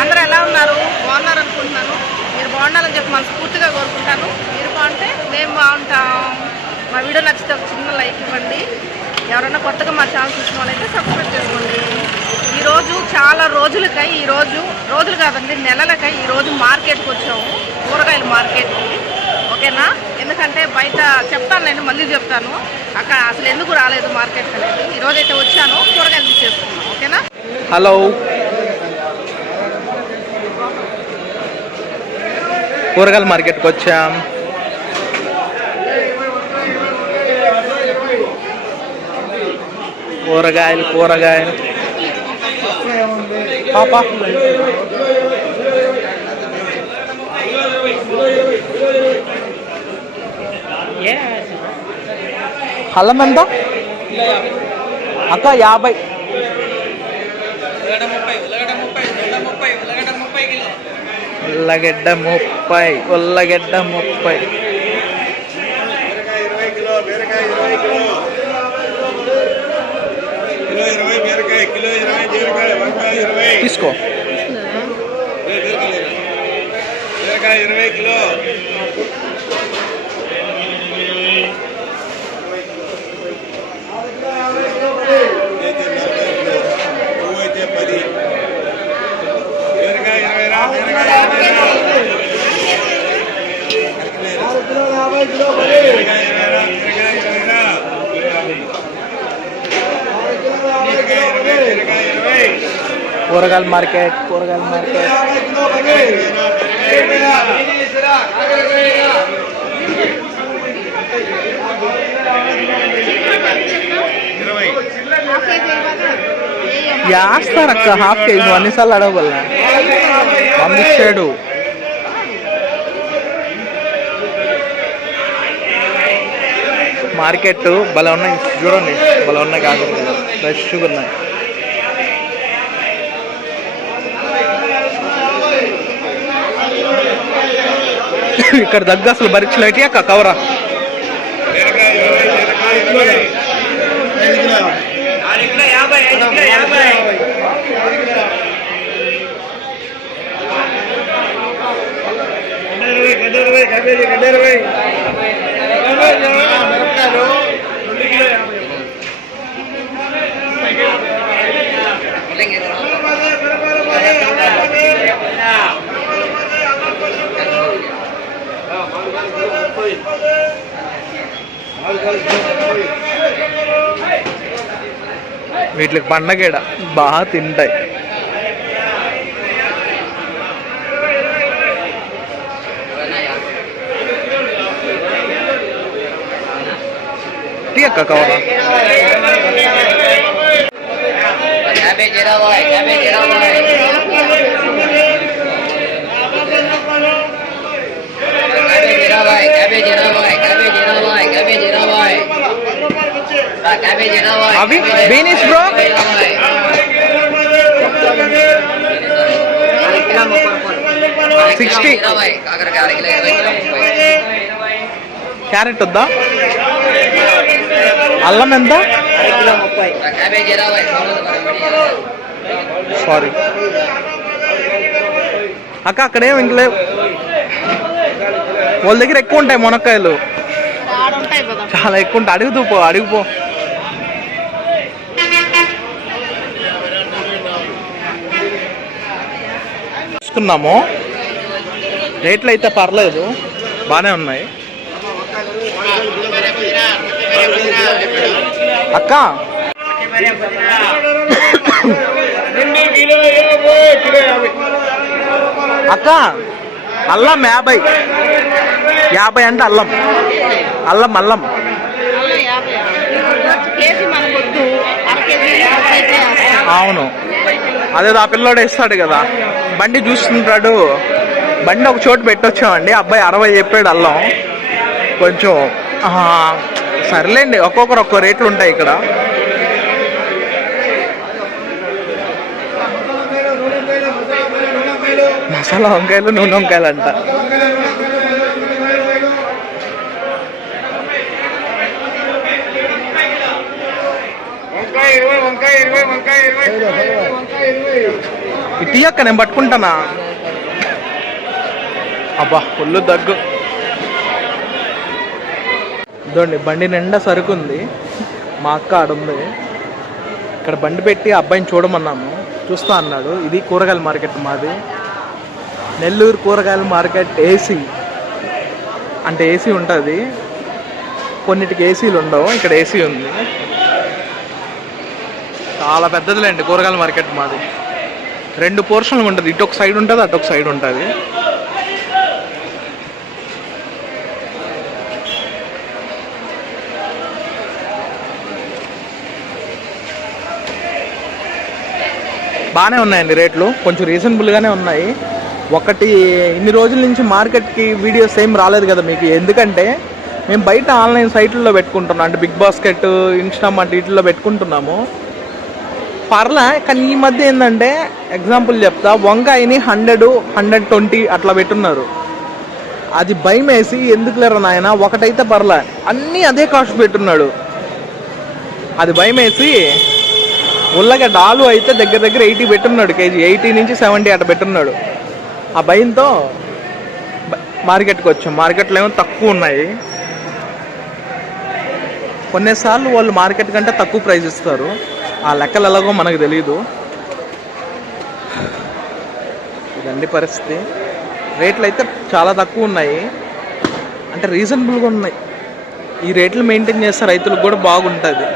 అందరూ ఎలా ఉన్నారు? బాగున్నారు అనుకుంటున్నాను మీరు బాగుండాలని చెప్పి మనస్ఫూర్తిగా కోరుకుంటాను. మీరు బాగుంటే మేము బాగుంటాం. మా వీడియో నచ్చితే ఒక చిన్న లైక్ ఇవ్వండి. ఎవరైనా కొత్తగా మా ఛానల్ చూసిన వాళ్ళైతే సబ్స్క్రైబ్ చేసుకోండి. ఈరోజు చాలా రోజులకై ఈరోజు రోజులు కాదండి నెలలకై ఈరోజు మార్కెట్కి వచ్చాము. కూరగాయల మార్కెట్కి ఓకేనా? ఎందుకంటే బయట చెప్తాను నేను మళ్ళీ చెప్తాను. అక్కడ అసలు ఎందుకు రాలేదు మార్కెట్ అనేది. ఈరోజు అయితే వచ్చాను కూరగాయలు తీసుకున్నాను ఓకేనా? హలో. కూరగాయల మార్కెట్కి వచ్చాం. కూరగాయలు కూరగాయలు. పాప. అల్లం ఎంత అక్క యాభై. ఉల్లగడ్డ ముప్పై ఉల్లగడ్డ ముప్పై. కిలో ఇరవై బీరకాయ కిలో ఇరవై బీరకాయ వంకాయ ఇరవై తీసుకో బీరకాయ ఇరవై కిలో. కూరగాయల మార్కెట్ కూరగాయల మార్కెట్ వేస్తారు అక్క హాఫ్ కేజీ నువ్వు అన్నిసార్లు అడగల పంపించాడు మార్కెట్ భలే ఉన్నాయి చూడండి భలే ఉన్నాయి కాదు ఫ్రెష్గా ఉన్నాయి ఇక్కడ దగ్గర అసలు పరీక్షలు అయితే కవరా. వీటికి పండగేడ బాగా తింటాయి టీ అక్క కావాలా క్యాబేజ్ ఇరవై క్యాబేజ్ ఇరవై అవి beans beans bro sixty carrot వద్దా? అల్లం ఎంత? సారీ అక్క అక్కడేం ఇంక లేవు. వాళ్ళ దగ్గర ఎక్కువ ఉంటాయి మునక్కాయలు. చాలా ఎక్కువ ఉంటాయి. అడుగుతూ పో అడుగుపో తెచ్చుకున్నాము రేట్లు అయితే పర్లేదు బాగానే ఉన్నాయి. అక్క! అక్క! అల్లం యాభై. యాభై అంటే అల్లం. అల్లం అల్లం. అవును. అదే ఆ పిల్లోడు ఇస్తాడు కదా. బండి చూస్తుంటాడు బండి ఒక చోటు పెట్టొచ్చామండి. అబ్బాయి అరవై చెప్పాడు అల్లం. కొంచెం సర్లేండి ఒక్కొక్కరు ఒక్కో రేట్లు ఉంటాయి ఇక్కడ. మసాలా వంకాయలు నూనె వంకాయలు అంట వంకాయ ఇరవై వంకాయ ఇరవై వంకాయ ఇరవై. ఇటీ అక్క నేను పట్టుకుంటానా? అబ్బా ఫుల్ దగ్గు. ఇదండి బండి నిండా సరుకు ఉంది మా అక్క ఆడుంది. ఇక్కడ బండి పెట్టి అబ్బాయిని చూడమన్నాము. చూస్తా అన్నాడు. ఇది కూరగాయల మార్కెట్ మాది. నెల్లూరు కూరగాయల మార్కెట్ ఏసీ. అంటే ఏసీ ఉంటుంది. కొన్నిటికి ఏసీలు ఉండవు. ఇక్కడ ఏసీ ఉంది. చాలా పెద్దదిలేండి కూరగాయల మార్కెట్ మాది. రెండు పోర్షన్లు ఉంటుంది. ఇటు ఒక సైడ్ ఉంటుంది అటు ఒక సైడ్ ఉంటుంది. బాగానే ఉన్నాయండి రేట్లు. కొంచెం రీజనబుల్గానే ఉన్నాయి. ఒకటి ఇన్ని రోజుల నుంచి మార్కెట్కి వీడియోస్ ఏం రాలేదు కదా మీకు. ఎందుకంటే మేము బయట ఆన్లైన్ సైట్లలో పెట్టుకుంటున్నాం. అంటే బిగ్ బాస్కెట్ ఇన్స్టామార్ట్ వీటిల్లో పెట్టుకుంటున్నాము. పర్లే కానీ ఈ మధ్య ఏంటంటే ఎగ్జాంపుల్ చెప్తా వంకాయని హండ్రెడ్ హండ్రెడ్ ట్వంటీ అట్లా పెట్టున్నారు. అది భయం వేసి ఎందుకు లేరు నాయన ఒకటైతే పర్లే అన్నీ అదే కాస్ట్ పెట్టున్నాడు. అది భయం వేసి ఉల్లగడ్డ ఆలు అయితే దగ్గర దగ్గర ఎయిటీ పెట్టున్నాడు కేజీ ఎయిటీ నుంచి సెవెంటీ అట్లా పెట్టున్నాడు. ఆ భయంతో మార్కెట్కి వచ్చాం. మార్కెట్లో ఏమో తక్కువ ఉన్నాయి. కొన్నిసార్లు వాళ్ళు మార్కెట్ కంటే తక్కువ ప్రైస్ ఇస్తారు. ఆ లెక్కలు ఎలాగో మనకు తెలియదు ఇదండి పరిస్థితి. రేట్లు అయితే చాలా తక్కువ ఉన్నాయి. అంటే రీజనబుల్గా ఉన్నాయి. ఈ రేట్లు మెయింటైన్ చేస్తే రైతులకు కూడా బాగుంటుంది.